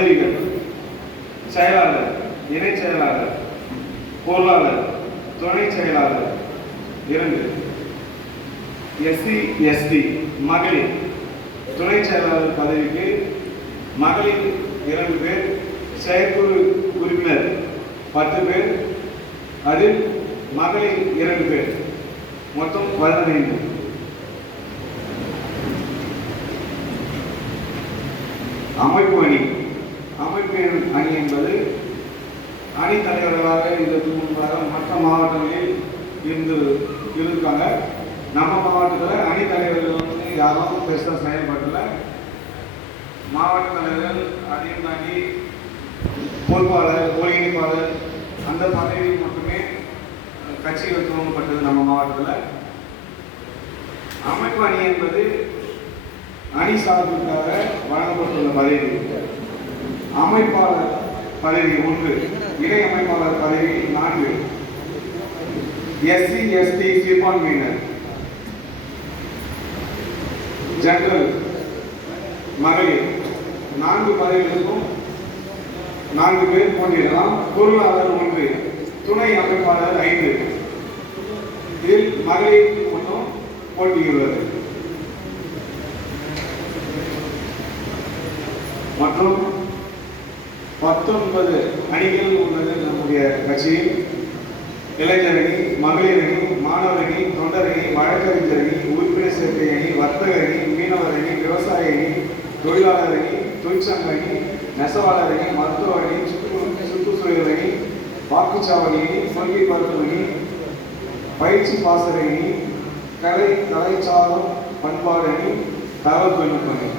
பதவிகள். செயலாளர் இணை செயலாளர் பொருளாளர் துணை செயலாளர் இரண்டு. எஸ்சி எஸ்டி மகளிர். துணை செயலாளர் பதவிக்கு மகளிர் இரண்டு பேர் செயற்குழு உறுப்பினர் பத்து பேர் அதில் மகளிர் இரண்டு பேர். மொத்தம் பதினைந்து. அமைப்பு அணி. அணி என்பது அணி தலைவர்களாக இதற்கு முன்பாக மற்ற மாவட்டங்களில் இருந்து இருக்காங்க. நம்ம மாவட்டத்தில் அணி தலைவர்கள் வந்து யாரும் பெருசாக செயல்படல. மாவட்ட தலைவர்கள் அதையும் தாண்டி பொறுப்பாளர் ஒருங்கிணைப்பாளர் அந்த பதவியில் மட்டுமே கட்சிகள் துவங்கப்பட்டது நம்ம மாவட்டத்தில். அமைப்பு அணி என்பது அணி சார்புக்காக வழங்கப்பட்டுள்ள பதவி. அமைப்பாளர் பதவி ஒன்று இணை அமைப்பாளர் பதவி நான்கு. எஸ்சி எஸ்டி சிறுபான்மையினர். ஜெனரல் மகளிர் நான்கு பதவிகளுக்கும் நான்கு பேர் போட்டியிடலாம். பொருளாளர் ஒன்று துணை அமைப்பாளர் ஐந்து. இதில் மகளிர் மட்டும் போட்டியுள்ளது. மற்றும் பத்தொன்பது அணிகள் உள்ளது நம்முடைய கட்சியில் இளைஞரணி மகளிர் அணி மாணவர் அணி தொண்டர் வழக்கறிஞர் அணி உறுப்பினர் சேர்க்கை அணி வர்த்தக அணி மீனவர் அணி விவசாய அணி தொழிலாளர் அணி தொழிற்சங்க அணி நெசவாளர் அணி மருத்துவ அணி சுற்று சுற்றுச்சூழல் அணி வாக்குச்சாவடி அணி கொள்கை பருத்துவ அணி பயிற்சி பாசறை அணி கலை கலைச்சாரம் பண்பாடு அணி தகவல் தொழில்நுட்ப அணி.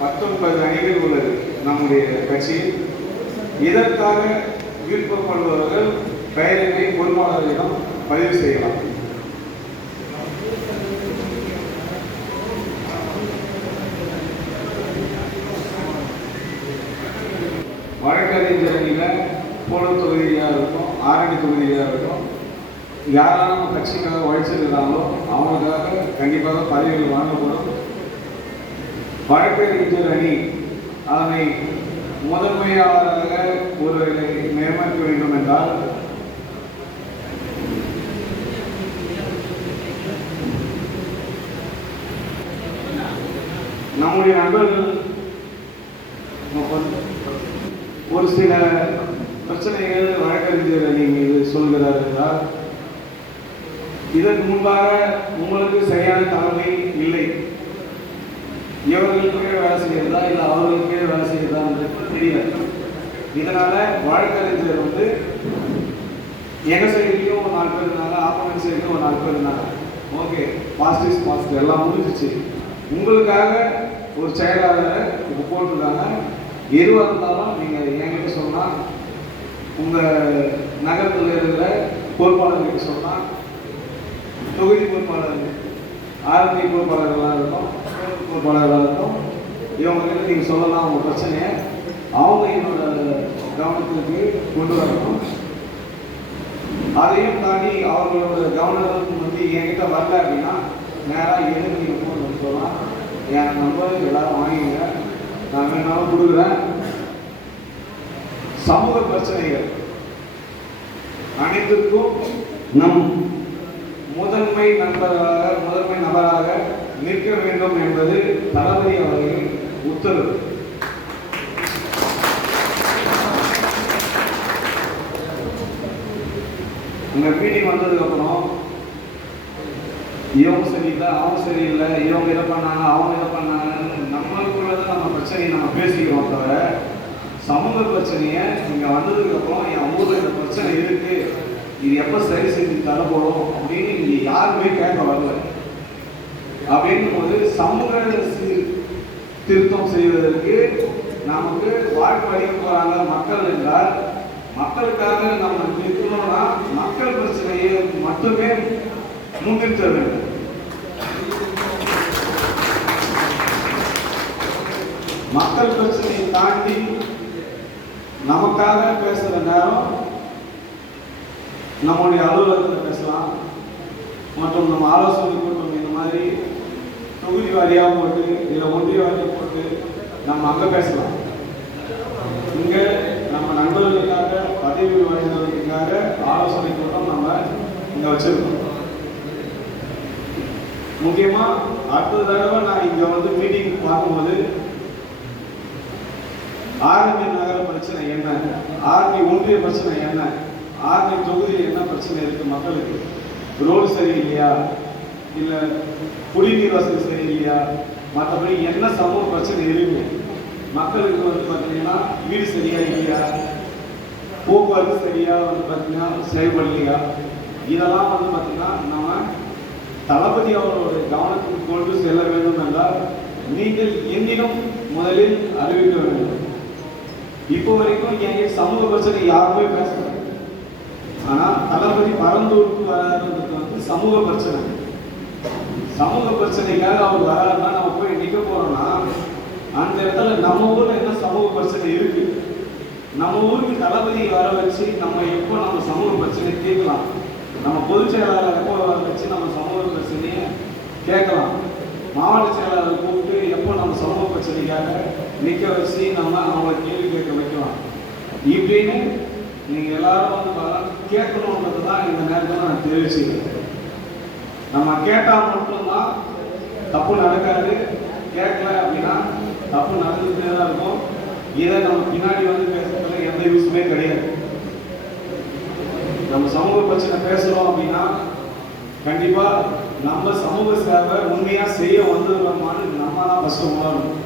பத்தொன்பது அணிகள் உள்ளது நம்முடைய கட்சியில் இதற்காக விருப்பப்படுபவர்கள் பெயரினை பொறுப்பாளர்களிடம் பதிவு செய்யலாம். வழக்கறிஞர் அணியில் போல தொகுதியாக இருக்கும் ஆரணி தொகுதியாக இருக்கும் யாராலும் கட்சிக்காக உழைச்சிருக்கிறாங்களோ அவங்களுக்காக கண்டிப்பாக பதவிகள் வழங்கப்படும். வழக்கறிஞர் அணி அதனை முதன்மையாளராக ஒருவரை நியமிக்க வேண்டும் என்றால் நம்முடைய நண்பர்கள் ஒரு சில பிரச்சனைகள் வழக்கறிஞர் நீங்கள் மீது என்றால் இதற்கு முன்பாக உங்களுக்கு சரியான தலைமை இல்லை. இவர்களுக்கே வேலை செய்யறதா இல்லை அவர்களுக்கே வேலை செய்யறதா தெரியல. இதனால வழக்கறிஞர் வந்து எங்க சைட்லயும் ஒரு நாலு பேர் இருந்தாங்க ஆப்போனன்ட் சைட்லயும் ஒரு நாலு பேர் இருந்தாங்க. ஓகே பாஸ்ட் இஸ் பாஸ்ட் எல்லாம் முடிஞ்சிச்சு. உங்களுக்காக ஒரு செயலாளரை இப்போ போட்டிருக்காங்க. எதுவாக இருந்தாலும் நீங்கள் என்கிட்ட சொன்னால் உங்கள் நகரத்தில் இருக்கிற பொறுப்பாளர்கிட்ட சொன்னால் தொகுதி பொறுப்பாளர்கள் ஆர்மி பொறுப்பாளர்களாக இருக்கும் பொறுப்பாளர்களாக இருக்கும் இவங்ககிட்ட நீங்கள் சொல்லலாம் உங்கள் பிரச்சனையை அவங்க என்னோட கவனத்துக்கு கொண்டு வரணும். அதையும் தாண்டி அவங்களோட கவனத்துக்கு வந்து என்கிட்ட வரல அப்படின்னா நேராக எனக்கு நீங்கள் ஃபோன் பண்ணி சொல்லலாம். என் நம்பர் எல்லாரும் வாங்கிங்க நான் வேணாலும் கொடுக்குறேன். சமூக பிரச்சனைகள் அனைத்திற்கும் நம் முதன்மை நண்பராக முதன்மை நபராக நிற்க வேண்டும் என்பது தளபதி அவர்களின் உத்தரவு. இந்த மீட்டிங் வந்ததுக்கப்புறம் இவங்க சரியில்லை அவங்க சரியில்லை இவங்க இதை பண்ணாங்க அவங்க இதை பண்ணாங்கன்னு நம்மளுக்குள்ளதான் நம்ம பிரச்சனையை நம்ம பேசிக்கிறோம் தவிர சமூக பிரச்சனையை இங்கே வந்ததுக்கப்புறம் என் ஊரில் இந்த பிரச்சனை இருக்குது இது எப்போ சரி செஞ்சு தரப்படும் அப்படின்னு இங்கே யாருமே கேட்க வரல. அப்படின்னும் போது சமூக சீர் திருத்தம் செய்வதற்கு நமக்கு வாய்ப்பு அளிக்க போறாங்க மக்கள் என்றால் மக்களுக்காக நம்ம நிற்கணும்னா மக்கள் பிரச்சனையை மட்டுமே முன்னிறுத்த வேண்டும். மக்கள் பிரச்சனையை தாண்டி நமக்காக பேசுற நேரம் நம்முடைய அலுவலகத்தில் பேசலாம் மற்றும் நம்ம ஆலோசனை கூட்டம் இந்த மாதிரி தொகுதி வாரியாக போட்டு இல்லை ஒன்றிய வாரியாக போட்டு நம்ம அங்கே பேசலாம். இங்கே நம்ம நண்பர்களுக்காக பதவி வாய்ந்தவர்களுக்காக ஆலோசனை கூட்டம் நம்ம இங்கே வச்சிருக்கோம். முக்கியமா அடுத்த தடவை நான் இங்க வந்து மீட்டிங் பார்க்கும்போது ஆர்மி நகர பிரச்சனை என்ன? ஆர்மி ஒன்றிய பிரச்சனை என்ன? ஆர்மி தொகுதியில் என்ன பிரச்சனை இருக்கு மக்களுக்கு? ரோடு சரியில்லையா? இல்லை குடிநீர் வசதி சரியில்லையா மற்றபடி என்ன சமூக பிரச்சனை இருக்கு? மக்களுக்கு வந்து பார்த்தீங்கன்னா வீடு சரியா இல்லையா? போக்குவரத்து சரியா வந்து பார்த்தீங்கன்னா செயல்படலையா? இதெல்லாம் வந்து பார்த்தீங்கன்னா நம்ம தளபதி அவர்களுடைய கவனத்துக்கு கொண்டு செல்ல வேண்டும் என்றால் நீங்கள் என்னிடம் முதலில் அறிவிக்க வேண்டும். இப்போ வரைக்கும் எங்க சமூக பிரச்சனை யாருமே பேசல. ஆனால் தளபதி பரந்தூருக்கு வராதுன்றது வந்து சமூக பிரச்சனை. சமூக பிரச்சனைக்காக அவர் வராருன்னா நம்ம போய் நிக்க போறோம்னா அந்த இடத்துல நம்ம ஊர்ல என்ன சமூக பிரச்சனை இருக்கு? நம்ம ஊருக்கு தளபதி வர வச்சு நம்ம எப்போ நம்ம சமூக பிரச்சனை தீர்க்கலாம் நம்ம பொதுச் செயலாளர் எப்போ வர வச்சு நம்ம சமூக பிரச்சனையை கேட்கலாம்? மாவட்ட செயலாளர் கூப்பிட்டு எப்போ நம்ம சமூக பிரச்சனைக்காக நிற்க வச்சு நம்ம அவங்களை கேள்வி கேட்க வைக்கலாம். இப்படின்னு நீங்க எல்லாரும் வந்து பார்த்தா கேட்கணுன்றது தான் இந்த நேரத்தில் நான் தெரிவிச்சுக்கிறேன். நம்ம கேட்டால் மட்டும்தான் தப்பு நடக்காது. கேட்கல அப்படின்னா தப்பு நடந்துகிட்டே தான் இருக்கும். இதை நம்ம பின்னாடி வந்து பேசுறதுல எந்த யூஸுமே கிடையாது. நம்ம சமூக பிரச்சனை பேசுறோம் அப்படின்னா கண்டிப்பா நம்ம சமூக சேவை உண்மையா செய்ய வந்துடுறோமான்னு நம்ம தான் ஃபஸ்ட்டு உணரணும்.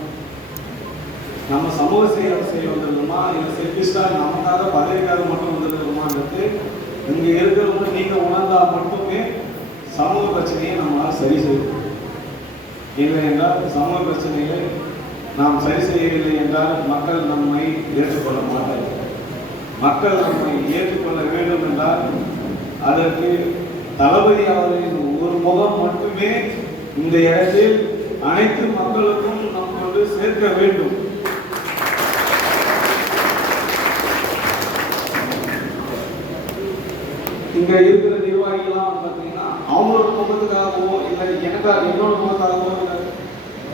நம்ம சமூக சேவை செய்ய வந்துருக்கோமா இல்லை செல்ஃபிஸ்டாக நமக்காக பதவிக்காக மட்டும் வந்துருக்கணுமான்றது இங்கே இருக்கிறவங்க நீங்கள் உணர்ந்தால் மட்டுமே சமூக பிரச்சனையை நம்மளால் சரி செய்யணும் இல்லை என்றால் சமூக பிரச்சனைகளை நாம் சரி செய்யவில்லை என்றால் மக்கள் நம்மை ஏற்றுக்கொள்ள மாட்டார்கள். மக்கள் நம்மை ஏற்றுக்கொள்ள வேண்டும் என்றால் அதற்கு தளபதி அவர்களின் ஒரு முகம் மட்டுமே இந்த இடத்தில் அனைத்து மக்களுக்கும் நாம் கொண்டு சேர்க்க வேண்டும். இங்க இருக்கிற நிர்வாகிகள்லாம் பார்த்தீங்கன்னா அவங்களோட முகத்துக்காகவோ இல்லை எனக்காக என்னோட முகத்தாகவோ இல்லை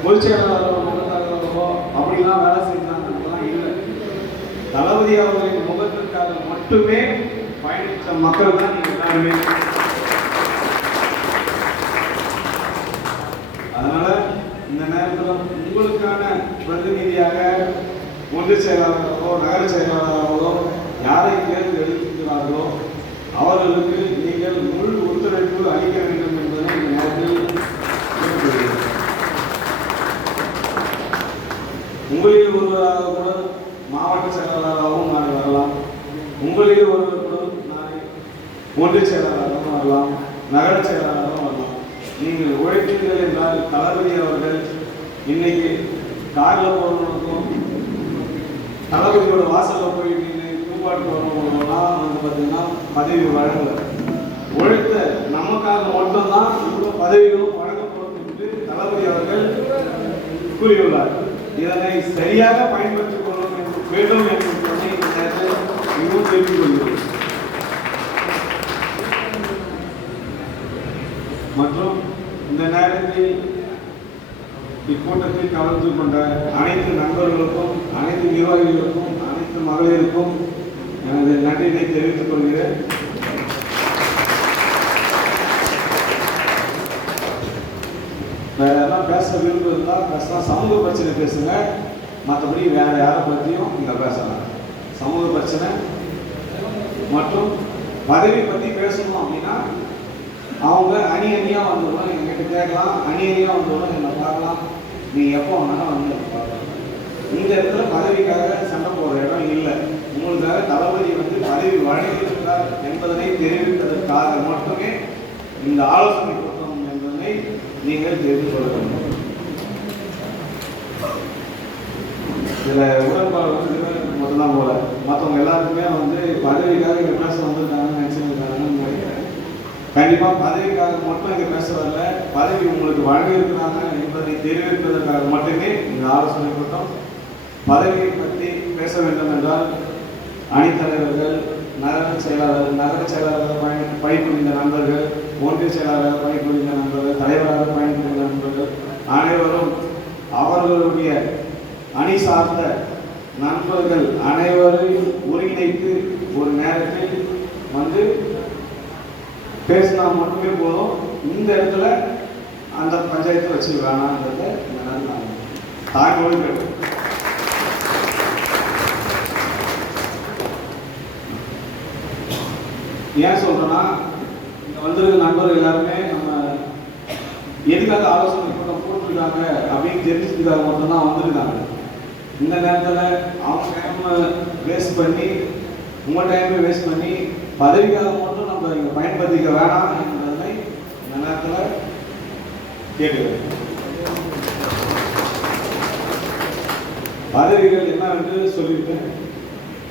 பொதுச்செயலாளரோட முகத்தாகவோ அப்படிலாம் வேலை செய்யறாங்கலாம் இல்லை. தளபதி அவர்களின் முகத்திற்காக மட்டுமே பயணித்த மக்கள் தான் நீங்கள் எல்லாருமே. அதனால இந்த நேரத்தில் உங்களுக்கான பிரதிநிதியாக ஒன்று செயலாளராகவோ நகர செயலாளராகவோ யாரை தேர்ந்து அவர்களுக்கு நீங்கள் முழு ஒத்துழைப்பு அளிக்க வேண்டும் என்பதை இந்த நேரத்தில் உங்களில் ஒருவராக கூட மாவட்ட செயலாளராகவும் நாளை வரலாம். உங்களில் ஒருவர் கூட நாளை ஒன்றிய செயலாளராகவும் வரலாம். நகர செயலாளராகவும் வரலாம். நீங்கள் உழைப்பீர்கள் என்றால் தளபதி அவர்கள் இன்னைக்கு காரில் போகிறவங்களுக்கும் தளபதியோட வாசல்ல போய் நீங்கள் கூப்பாட்டு போகிறவங்களுக்குலாம் வந்து பார்த்தீங்கன்னா பதவி வழங்கல. உழைத்த நமக்காக மட்டும்தான் இவ்வளோ பதவிகளும் வழங்கப்படும் என்று தளபதி அவர்கள் கூறியுள்ளார். இதனை சரியாக பயன்படுத்திக் கொள்ள வேண்டும் என்று இந்த நேரத்தில் மிகவும் தெரிவித்துக் கொள்கிறோம் மற்றும் இந்த நேரத்தில் இக்கூட்டத்தில் கலந்து கொண்ட அனைத்து நண்பர்களுக்கும் அனைத்து நிர்வாகிகளுக்கும் அனைத்து மகளிருக்கும் எனது நன்றியை தெரிவித்துக் கொள்கிறேன் வேற யாரெல்லாம் பேச விருப்பம் இருந்தால் பேசலாம். சமூக பிரச்சனை பேசுங்க. மற்றபடி வேறு யாரை பற்றியும் இங்கே பேசலாம். சமூக பிரச்சனை மற்றும் பதவி பற்றி பேசணும் அப்படின்னா அவங்க அணி அணியாக வந்துடலாம் எங்ககிட்ட கேட்கலாம். அணி அணியாக வந்துடலாம் என்னை பார்க்கலாம். நீ எப்போ வேணாலும் வந்து பார்க்கலாம். இந்த இடத்துல பதவிக்காக சண்டை போடுற இடம் இல்லை. உங்களுக்காக தளபதி வந்து பதவி வழங்கியிருக்கிறார் என்பதனை தெரிவித்ததற்காக மட்டுமே இந்த ஆலோசனை கூட்டம் என்பதனை நீங்கள் தெரிந்து கொள்ள வேண்டும். இதில் உடன்பாடு வந்து மட்டும்தான் போல. மற்றவங்க எல்லாருக்குமே வந்து பதவிக்காக இங்கே பேச வந்திருக்காங்கன்னு நினச்சிருக்காங்கன்னு நினைக்கிறேன். கண்டிப்பாக பதவிக்காக மட்டும் இங்கே பேச வரல. பதவி உங்களுக்கு வழங்கியிருக்கிறாங்க என்பதை தெரிவிப்பதற்காக மட்டுமே இந்த ஆலோசனை கூட்டம் பதவியை பற்றி பேச வேண்டும் என்றால் அணித்தலைவர்கள் நகர செயலாளர் நகர செயலாளராக பயன் பணிபுரிந்த நண்பர்கள் ஒன்றிய செயலாளராக பணிபுரிந்த நண்பர்கள் தலைவராக பணிபுரிந்த நண்பர்கள் அனைவரும் அவர்களுடைய அணி சார்ந்த நண்பர்கள் அனைவரையும் ஒருங்கிணைத்து ஒரு நேரத்தில் வந்து பேசினா மட்டுமே போதும். இந்த இடத்துல அந்த பஞ்சாயத்து வச்சு வேணான்றத இந்த நேரம் நான் ஏன் சொல்றேன்னா இங்க வந்திருக்க நண்பர்கள் எல்லாருமே நம்ம எதுக்காக ஆலோசனை கூட்டம் போட்டிருக்காங்க அப்படின்னு தெரிஞ்சுக்கிறதுக்காக மட்டும்தான் வந்திருக்காங்க. இந்த நேரத்தில் அவங்க டைம் வேஸ்ட் பண்ணி உங்கள் டைமை வேஸ்ட் பண்ணி பதவிக்காக மட்டும் நம்ம இங்கே பயன்படுத்திக்க வேணாம் என்பதை இந்த நேரத்தில் கேட்டு பதவிகள் என்னவென்று சொல்லியிருக்கேன்.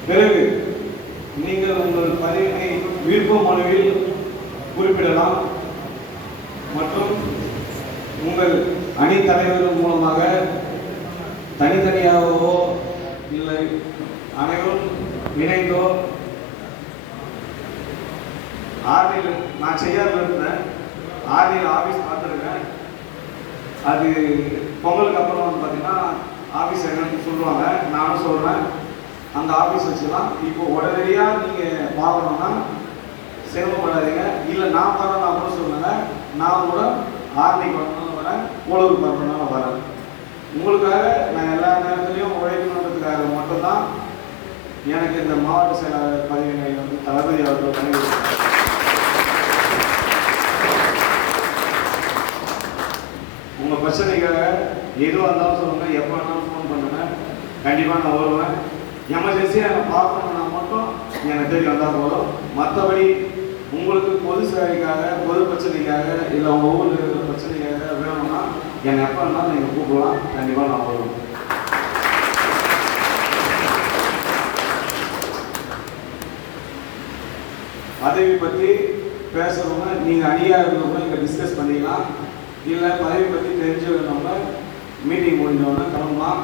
பிறகு நீங்கள் உங்கள் பதவியை விருப்ப மனுவில் குறிப்பிடலாம். மற்றும் உங்கள் அணி தலைவர்கள் மூலமாக தனித்தனியாகவோ இல்லை அனைவரும் இணைந்தோ ஆர்டியில் நான் செய்யாமல் இருந்தேன் ஆர்டியில் ஆஃபீஸ் பார்த்துருக்கேன். அது பொங்கலுக்கு அப்புறம் வந்து பார்த்தீங்கன்னா ஆஃபீஸ் என்னன்னு சொல்லுவாங்க. நானும் சொல்கிறேன் அந்த ஆஃபீஸ் வச்சுலாம் இப்போ உடனடியாக நீங்கள் பார்க்கணுன்னா சிரமப்படாதீங்க இல்லை நான் பார்க்கணும் கூட சொல்லுங்கள் நான் கூட ஆர்டிக்கு வரணும்னு வரேன். கோளூருக்கு வரணும்னு வரேன். உங்களுக்காக நான் எல்லா நேரத்துலையும் உழைக்கணுன்றதுக்காக மட்டும்தான் எனக்கு இந்த மாவட்ட செயலாளர் பதவியினை வந்து தளபதி அவர்கள் வழங்கி உங்கள் பிரச்சனைக்காக எதுவாக இருந்தாலும் சொல்லுங்கள் எப்போ வேணாலும் ஃபோன் பண்ணுங்கள் கண்டிப்பாக நான் வருவேன். எமர்ஜென்சியாக என்னை பார்க்கணுன்னா மட்டும் என்னை தேடி வந்தால் போதும். மற்றபடி உங்களுக்கு பொது சேவைக்காக பொது பிரச்சனைக்காக இல்லை உங்கள் ஊரில் இருக்கிற என்னை எப்போ வேணாலும் நீங்கள் கூப்பிடலாம். கண்டிப்பாக நான் வரும் பதவி பற்றி பேசுறவங்க நீங்கள் அணியாக இருந்தவங்க இங்கே டிஸ்கஸ் பண்ணிக்கலாம். இல்லை பதவி பற்றி தெரிஞ்சு வேணும்னா மீட்டிங் முடிஞ்சவொடனே கிளம்பலாம்.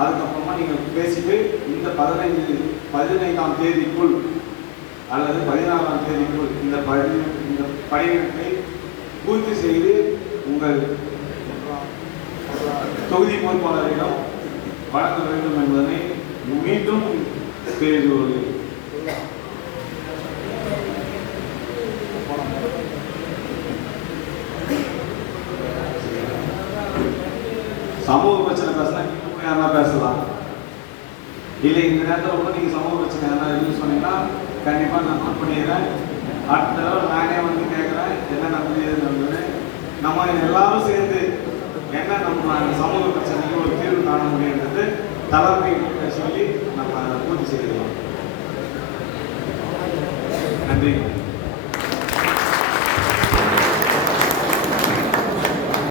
அதுக்கப்புறமா நீங்கள் பேசிட்டு இந்த பதினைஞ்சு பதினைந்தாம் தேதிக்குள் அல்லது பதினாறாம் தேதிக்குள் இந்த பதி இந்த பணியிடத்தை பூர்த்தி செய்து உங்கள் தொகுதி பொறுப்பாளரிடம் வழங்க வேண்டும் என்பதனை மீண்டும் தெரிந்து சமூக பிரச்சனை பேசினா இன்னும் யாரா பேசலாம். இல்லை இந்த நேரத்தில் கூட நீங்கள் சமூக பிரச்சனை யாரா இருக்குன்னு சொன்னீங்கன்னா கண்டிப்பாக நான் நோட் பண்ணிடுறேன். அடுத்த தடவை நானே வந்து கேட்குறேன் என்ன நடந்தது நடந்தது நம்ம எல்லாரும் சேர்ந்து என்ன நம்ம அந்த சமூக பிரச்சனைக்கு ஒரு தீர்வு காண முடியுன்றது தலைமை சொல்லி நம்ம அதை பூர்த்தி செய்யலாம் நன்றி.